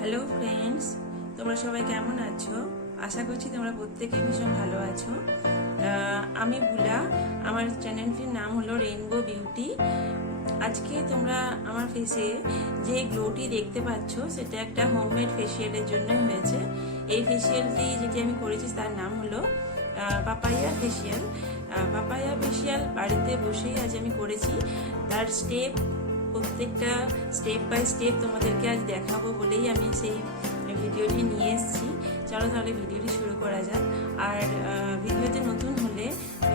Hello friends, তোমরা সবাই কেমন আছো? আশা করছি তোমরা প্রত্যেকেই ভীষণ ভালো আছো। আমি বুলা, আমার চ্যানেলটির নাম হলো রেইনবো বিউটি। আজকে তোমরা আমার ফেসে যে গ্লোটি দেখতে পাচ্ছ সেটা একটা হোমমেড ফেসিয়ালের জন্যই হয়েছে। এই ফেসিয়ালটি যেটি আমি করেছি তার নাম হলো পাপায়া ফেসিয়াল। পাপায়া ফেসিয়াল বাড়িতে বসেই আজ আমি করেছি। তার প্রত্যেকটা স্টেপ বাই স্টেপ তোমাদেরকে আজ দেখাবো বলেই আমি সেই ভিডিওটি নিয়ে এসেছি। চলো তাহলে ভিডিওটি শুরু করা যাক। আর ভিডিওতে নতুন হলে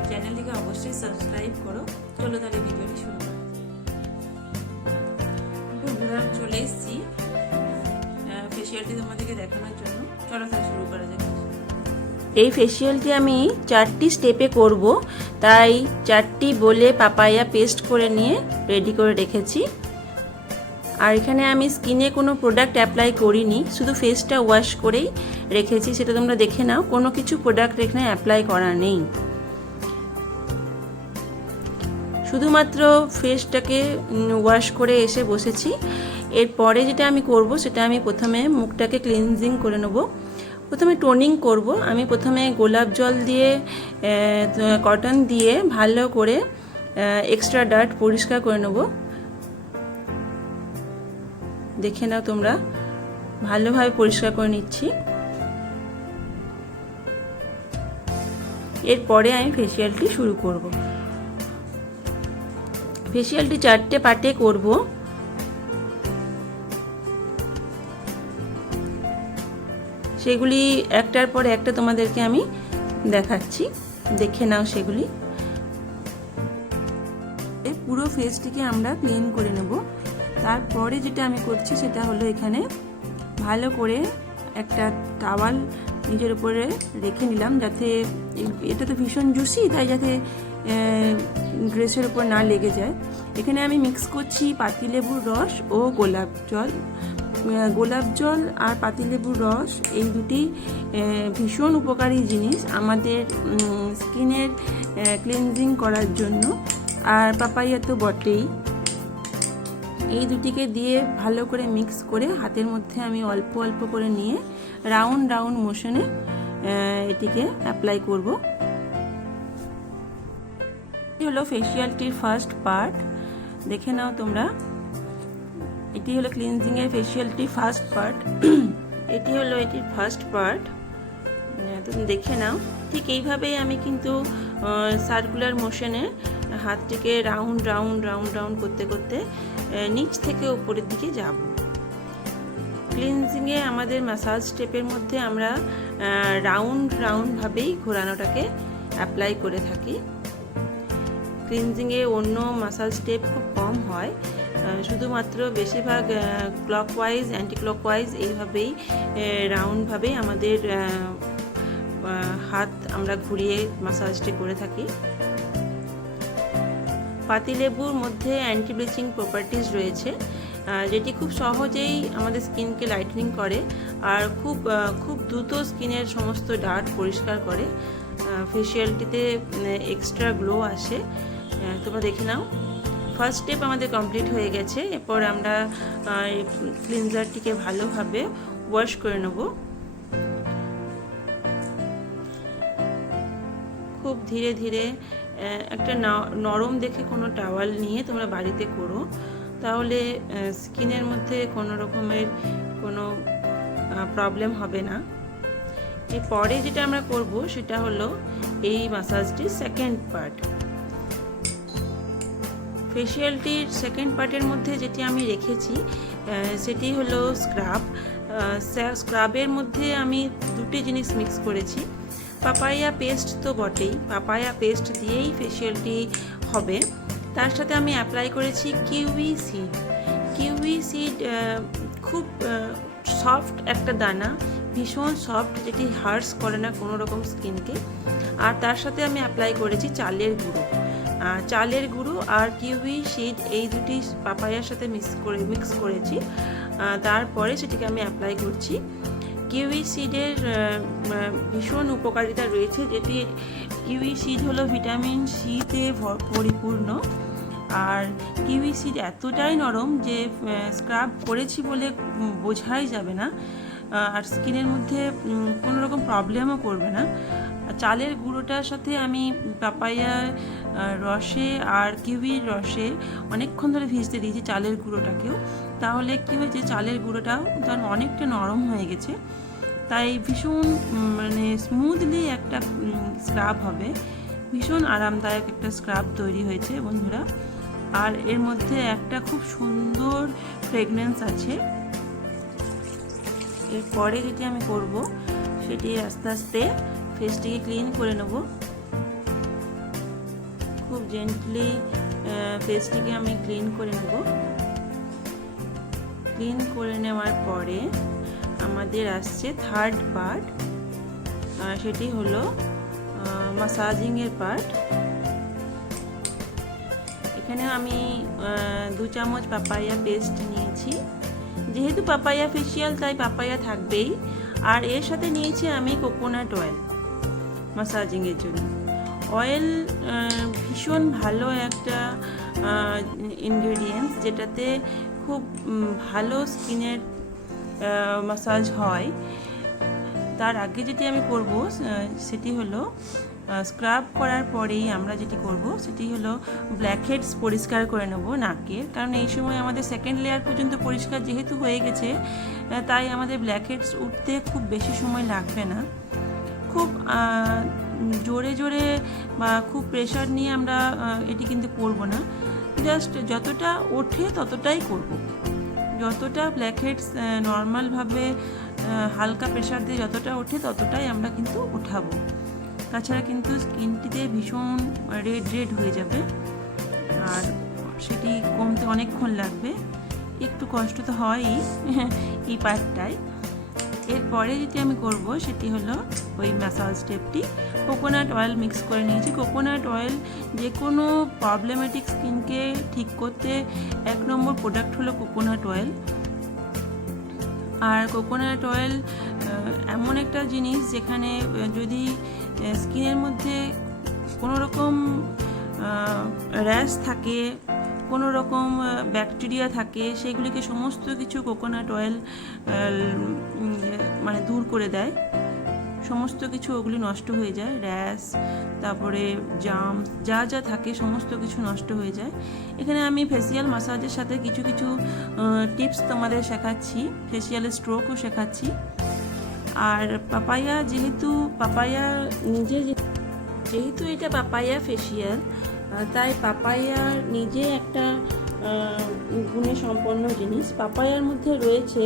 চ্যানেলটিকে অবশ্যই সাবস্ক্রাইব করো। চলো তাহলে ভিডিওটি শুরু করা যাক। চলে এসেছি ফেসিয়ালটি তোমাদেরকে দেখানোর জন্য। চলো তাহলে শুরু করা যাক। এই ফেসিয়ালটি আমি 4টি স্টেপে করব, তাই 4টি বলে পাপায়া পেস্ট করে নিয়ে রেডি করে রেখেছি। আর এখানে আমি স্কিনে কোনো প্রোডাক্ট অ্যাপ্লাই করিনি, শুধু ফেসটা ওয়াশ করেই রেখেছি। সেটা তোমরা দেখে নাও, কোনো কিছু প্রোডাক্ট এখানে অ্যাপ্লাই করা নেই, শুধুমাত্র ফেসটাকে ওয়াশ করে এসে বসেছি। এরপরে যেটা আমি করব সেটা আমি প্রথমে মুখটাকে ক্লিনজিং করে নেব। প্রথমে টোনিং করব। আমি প্রথমে গোলাপ জল দিয়ে কটন দিয়ে ভালো করে এক্সট্রা ডার্ট পরিষ্কার করে নেব। দেখে নাও তোমরা, ভালোভাবে পরিষ্কার করে নিচ্ছি। এরপরে আমি ফেসিয়ালটি শুরু করব। ফেসিয়ালটি 4টে পার্টে করব। সেগুলি একটার পর একটা তোমাদেরকে আমি দেখাচ্ছি, দেখে নাও সেগুলি। পুরো ফেসটিকে আমরা ক্লিন করে নেব। তারপরে যেটা আমি করছি সেটা হলো এখানে ভালো করে একটা টাওয়াল নিজের উপরে রেখে নিলাম, যাতে এটা তো ভীষণ জুসি, তাই যাতে ড্রেসের উপর না লেগে যায়। এখানে আমি মিক্স করছি পাতিলেবুর রস ও গোলাপ জল। গোলাপ জল আর পাতিলেবুর রস এই দুটি ভীষণ উপকারী জিনিস আমাদের স্কিনের ক্লিনজিং করার জন্য, আর পাপাইয়া তো বটেই। এই দুটিকে দিয়ে ভালো করে মিক্স করে হাতের মধ্যে আমি অল্প অল্প করে নিয়ে রাউন্ড রাউন্ড মোশনে এটিকে অ্যাপ্লাই করব। এটি হলো ফেসিয়ালটির ফার্স্ট পার্ট, দেখে নাও তোমরা। এটি হলো ক্লিনজিংয়ের ফেসিয়ালটি ফার্স্ট পার্ট। এটি হলো এটির ফার্স্ট পার্ট, তুমি দেখে নাও। ঠিক এইভাবেই আমি কিন্তু সার্কুলার মোশনে হাতটিকে রাউন্ড রাউন্ড রাউন্ড রাউন্ড করতে করতে নিচ থেকে উপরের দিকে যাব। ক্লিনজিংয়ে আমাদের ম্যাসাজ স্টেপের মধ্যে আমরা রাউন্ড রাউন্ডভাবেই ঘোরানোটাকে অ্যাপ্লাই করে থাকি। ক্লিনজিংয়ে অন্য ম্যাসাজ স্টেপ খুব কম হয়, শুধুমাত্র বেশিরভাগ ক্লকওয়াইজ অ্যান্টি ক্লকওয়াইজ এইভাবেই রাউন্ডভাবেই আমাদের হাত আমরা ঘুরিয়ে ম্যাসাজটি করে থাকি। পাতিলেবুর মধ্যে অ্যান্টি ব্লিচিং প্রপার্টিজ রয়েছে, যেটি খুব সহজেই আমাদের স্কিনকে লাইটেনিং করে আর খুব দ্রুত স্কিনের সমস্ত ডার্ট পরিষ্কার করে। ফেসিয়ালটিতে এক্সট্রা গ্লো আসে। তোমরা দেখে নাও, ফার্স্ট স্টেপ আমাদের কমপ্লিট হয়ে গেছে। এরপর আমরা ক্লিনজারটিকে ভালোভাবে ওয়াশ করে নেব। খুব ধীরে ধীরে একটা নরম দেখে কোনো টাওয়াল নিয়ে তোমরা বাড়িতে করো, তাহলে স্কিনের মধ্যে কোনো রকমের কোনো প্রবলেম হবে না। এরপরে যেটা আমরা করব সেটা হলো এই ম্যাসাজটির সেকেন্ড পার্ট। ফেসিয়ালটির সেকেন্ড পার্টের মধ্যে যেটি আমি রেখেছি সেটি হলো স্ক্রাব। স্ক্রাবের মধ্যে আমি দুটি জিনিস মিক্স করেছি। পাপায়া পেস্ট তো বটেই, পাপায়া পেস্ট দিয়েই ফেসিয়ালটি হবে। তার সাথে আমি অ্যাপ্লাই করেছি কিউই সিড। কিউই সিড খুব সফট একটা দানা, ভীষণ সফট, যেটি হার্স করে না কোনো রকম স্কিনকে। আর তার সাথে আমি অ্যাপ্লাই করেছি চালের গুঁড়ো। চালের গুঁড়ো আর কিউই সিড এই দুটি পাপায়ার সাথে মিক্স করেছি। তারপরে সেটিকে আমি অ্যাপ্লাই করছি। কিউই সিডের ভীষণ উপকারিতা রয়েছে, যেটি কিউই সিড হলো ভিটামিন সিতে পরিপূর্ণ। আর কিউই সিড এতটাই নরম যে স্ক্রাব করেছি বলে বোঝাই যাবে না, আর স্কিনের মধ্যে কোনো রকম প্রবলেমও করবে না। চালের গুঁড়োটার সাথে আমি পাপায়ার রসে আর কিউইর রসে অনেকক্ষণ ধরে ভিজতে দিয়েছি চালের গুঁড়োটাকেও, তাহলে কী হয়েছে চালের গুঁড়োটাও তখন অনেকটা নরম হয়ে গেছে, তাই ভীষণ মানে স্মুথলি একটা স্ক্রাব হবে, ভীষণ আরামদায়ক একটা স্ক্রাব তৈরি হয়েছে বন্ধুরা। আর এর মধ্যে একটা খুব সুন্দর ফ্রেগনেন্স আছে। এরপরে যেটি আমি করব সেটি আস্তে আস্তে ফেসটিকে ক্লিন করে নেব। খুব জেন্টলি ফেসটিকে আমি ক্লিন করে নেব। ক্লিন করে নেওয়ার পরে আমাদের আসছে থার্ড পার্ট, সেটি হলো ম্যাসাজিংয়ের পার্ট। এখানে আমি 2 চামচ পাপায়া পেস্ট নিয়েছি, যেহেতু পাপায়া ফেসিয়াল তাই পাপায়া থাকবেই, আর এর সাথে নিয়েছি আমি কোকোনাট অয়েল ম্যাসাজিংয়ের জন্য। অয়েল ভীষণ ভালো একটা ইনগ্রেডিয়েন্টস, যেটাতে খুব ভালো স্কিনের ম্যাসাজ হয়। তার আগে যেটি আমি করব সেটি হলো স্ক্রাব করার পরেই আমরা যেটি করব সেটি হলো ব্ল্যাকহেডস পরিষ্কার করে নেব নাকের, কারণ এই সময় আমাদের সেকেন্ড লেয়ার পর্যন্ত পরিষ্কার যেহেতু হয়ে গেছে, তাই আমাদের ব্ল্যাকহেডস উঠতে খুব বেশি সময় লাগবে না। খুব জোরে জোরে বা খুব প্রেশার নিয়ে আমরা এটি কিন্তু করব না, জাস্ট যতটা ওঠে ততটাই করব। যতটা ব্ল্যাকহেডস নর্মালভাবে হালকা প্রেশার দিয়ে যতটা ওঠে ততটাই আমরা কিন্তু উঠাবো, তাছাড়া কিন্তু স্কিনটিতে ভীষণ রেড রেড হয়ে যাবে আর সেটি কমতে অনেকক্ষণ লাগবে, একটু কষ্ট তো হয়ই এই পার্টটায়। এরপরে যেটি আমি করব সেটি হলো ওই ম্যাসাজ স্টেপটি। কোকোনাট অয়েল মিক্স করে নিয়েছি। কোকোনাট অয়েল যে কোনো প্রবলেমেটিক স্কিনকে ঠিক করতে 1 নম্বর প্রোডাক্ট হলো কোকোনাট অয়েল। আর কোকোনাট অয়েল এমন একটা জিনিস যেখানে যদি স্কিনের মধ্যে কোনো রকম র্যাশ থাকে, কোনো রকম ব্যাকটেরিয়া থাকে, সেগুলিকে সমস্ত কিছু কোকোনাট অয়েল মানে দূর করে দেয়, সমস্ত কিছু ওগুলি নষ্ট হয়ে যায়, র্যাশ তারপরে জাম যা যা থাকে সমস্ত কিছু নষ্ট হয়ে যায়। এখানে আমি ফেসিয়াল ম্যাসাজের সাথে কিছু কিছু টিপস তোমাদের শেখাচ্ছি, ফেসিয়াল স্ট্রোকও শেখাচ্ছি। আর পাপায়া যেহেতু এটা পাপায়া ফেসিয়াল, তাই পাপায়ার নিজে একটা গুণে সম্পন্ন জিনিস। পাপায়ার মধ্যে রয়েছে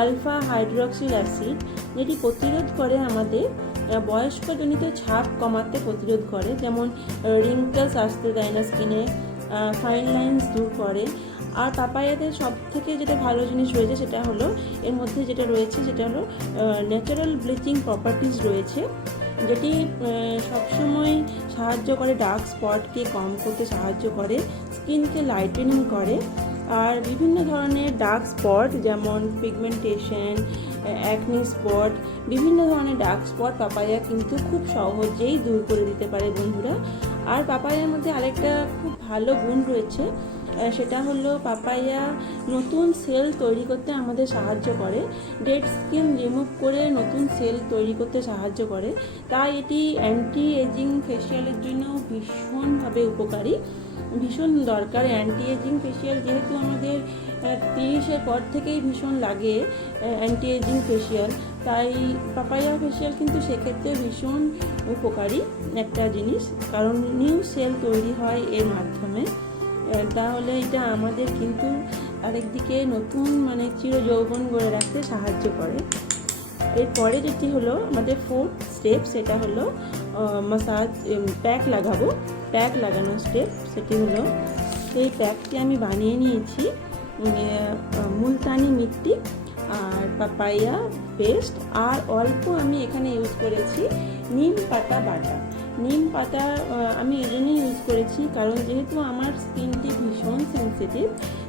আলফা হাইড্রক্সিল অ্যাসিড, যেটি প্রতিরোধ করে আমাদের বয়স্কজনিত ছাপ কমাতে প্রতিরোধ করে, যেমন রিঙ্কেলস আসতে দেয় না স্কিনে, ফাইন লাইন্স দূর করে। আর পাপায়াতে সব থেকে যেটা ভালো জিনিস রয়েছে সেটা হলো এর মধ্যে যেটা রয়েছে সেটা হলো ন্যাচারাল ব্লিচিং প্রপার্টিজ রয়েছে, যেটি সবসময় সাহায্য করে ডার্ক স্পটকে কম করতে সাহায্য করে, স্কিনকে লাইটেনিং করে। আর বিভিন্ন ধরনের ডার্ক স্পট যেমন পিগমেন্টেশন, অ্যাকনি স্পট, বিভিন্ন ধরনের ডার্ক স্পট পাপায়া কিন্তু খুব সহজেই দূর করে দিতে পারে বন্ধুরা। আর পাপায়ার মধ্যে আরেকটা খুব ভালো গুণ রয়েছে, সেটা হলো পাপায়া নতুন সেল তৈরি করতে আমাদের সাহায্য করে, ডেড স্কিন রিমুভ করে নতুন সেল তৈরি করতে সাহায্য করে। তাই এটি অ্যান্টি এজিং ফেসিয়ালের জন্য ভীষণভাবে উপকারী, ভীষণ দরকার। অ্যান্টি এজিং ফেসিয়াল যেহেতু আমাদের 30-এর পর থেকেই ভীষণ লাগে অ্যান্টি এজিং ফেসিয়াল, তাই পাপায়া ফেসিয়াল কিন্তু সেক্ষেত্রে ভীষণ উপকারী একটা জিনিস, কারণ নিউ সেল তৈরি হয় এর মাধ্যমে। তাহলে এটা আমাদের কিন্তু আরেকদিকে নতুন মানে চিরযৌবন গড়ে রাখতে সাহায্য করে। এরপরে যেটি হলো আমাদের 4th স্টেপ, সেটা হলো ম্যাসাজ প্যাক লাগানোর স্টেপ। সেটি হলো সেই প্যাকটি আমি বানিয়ে নিয়েছি মুলতানি মিট্টি আর পাপায়া পেস্ট, আর অল্প আমি এখানে ইউজ করেছি নিম পাতা বাটা। নিম পাতা আমি এই জন্যই ইউজ করেছি কারণ যেহেতু আমার স্কিনটি ভীষণ সেন্সিটিভ,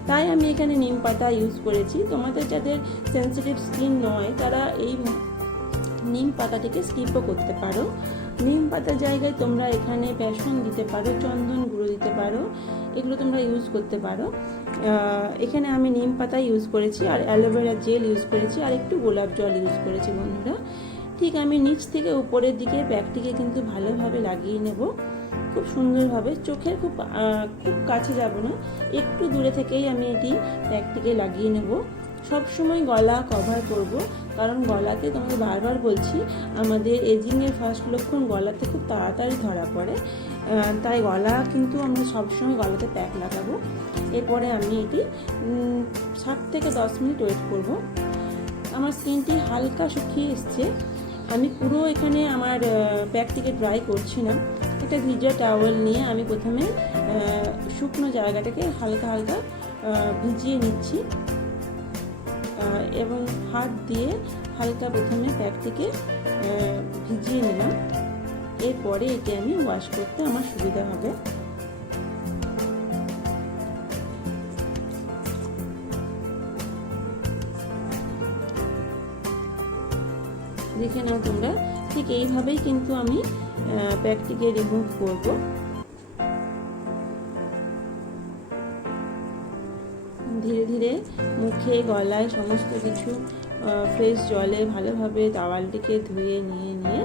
তাই আমি এখানে নিম পাতা ইউজ করেছি। তোমাদের যাদের সেন্সিটিভ স্কিন নয় তারা এই নিম পাতাটিকে স্কিপও করতে পারো। নিম পাতার জায়গায় তোমরা এখানে বেসন দিতে পারো, চন্দন গুঁড়ো দিতে পারো, এগুলো তোমরা ইউজ করতে পারো। এখানে আমি নিম পাতা ইউজ করেছি, আর অ্যালোভেরা জেল ইউজ করেছি, আর একটু গোলাপ জল ইউজ করেছি বন্ধুরা। ঠিক আমি নিচ থেকে উপরের দিকে প্যাকটিকে কিন্তু ভালোভাবে লাগিয়ে নেব, খুব সুন্দরভাবে। চোখের খুব কাছে যাব না, একটু দূরে থেকেই আমি এটি প্যাকটিকে লাগিয়ে নেব। সবসময় গলা কভার করব, কারণ গলাতে তোমাকে বারবার বলছি আমাদের এজিংয়ের ফার্স্ট লক্ষণ গলাতে খুব তাড়াতাড়ি ধরা পড়ে, তাই গলা কিন্তু আমরা সবসময় গলাতে প্যাক লাগাবো। এরপরে আমি এটি 7 থেকে 10 মিনিট ওয়েট করব। আমার স্কিনটি হালকা শুকিয়ে এসছে, আমি পুরো এখানে আমার প্যাকটিকে ড্রাই করছি না। একটা ভিজা টাওয়েল নিয়ে আমি প্রথমে শুকনো জায়গাটাকে হালকা হালকা ভিজিয়ে নিচ্ছি এবং হাত দিয়ে হালকা প্রথমে প্যাকটিকে ভিজিয়ে নিলাম। এরপরে এটি আমি ওয়াশ করতে আমার সুবিধা হবে। দেখে নাও তোমরা, ঠিক এইভাবেই কিন্তু আমি প্যাকটিকে রিমুভ করব। ধীরে ধীরে মুখে গলায় সমস্ত কিছু ফ্রেশ জলে ভালোভাবে টাওয়ালটিকে ধুয়ে নিয়ে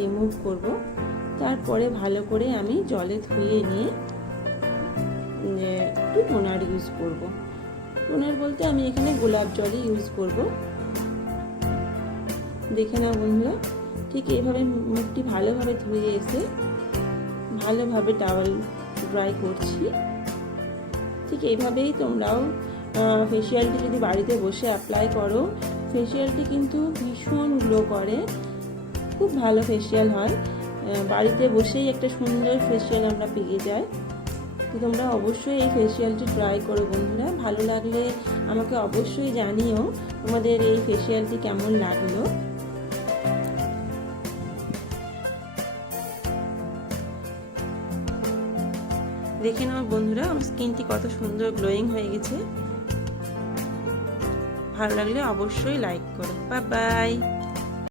রিমুভ করব। তারপরে ভালো করে আমি জলে ধুয়ে নিয়ে একটু টোনার ইউজ করব। টোনার বলতে আমি এখানে গোলাপ জলই ইউজ করব। দেখে নাও বন্ধুরা, ঠিক এইভাবে মুখটি ভালোভাবে ধুয়ে এসে ভালোভাবে টাওয়াল ড্রাই করছি। ঠিক এইভাবেই তোমরাও ফেসিয়ালটি যদি বাড়িতে বসে অ্যাপ্লাই করো, ফেসিয়ালটি কিন্তু ভীষণ গ্লো করে, খুব ভালো ফেসিয়াল হয়। বাড়িতে বসেই একটা সুন্দর ফেসিয়াল আমরা পেয়ে যাই। তো তোমরা অবশ্যই এই ফেসিয়ালটি ট্রাই করো বন্ধুরা। ভালো লাগলে আমাকে অবশ্যই জানিও তোমাদের এই ফেসিয়ালটি কেমন লাগলো। দেখে নাও বন্ধুরা, আমার স্কিনটি কত সুন্দর গ্লোয়িং হয়ে গেছে। ভালো লাগলে অবশ্যই লাইক করো। Bye bye.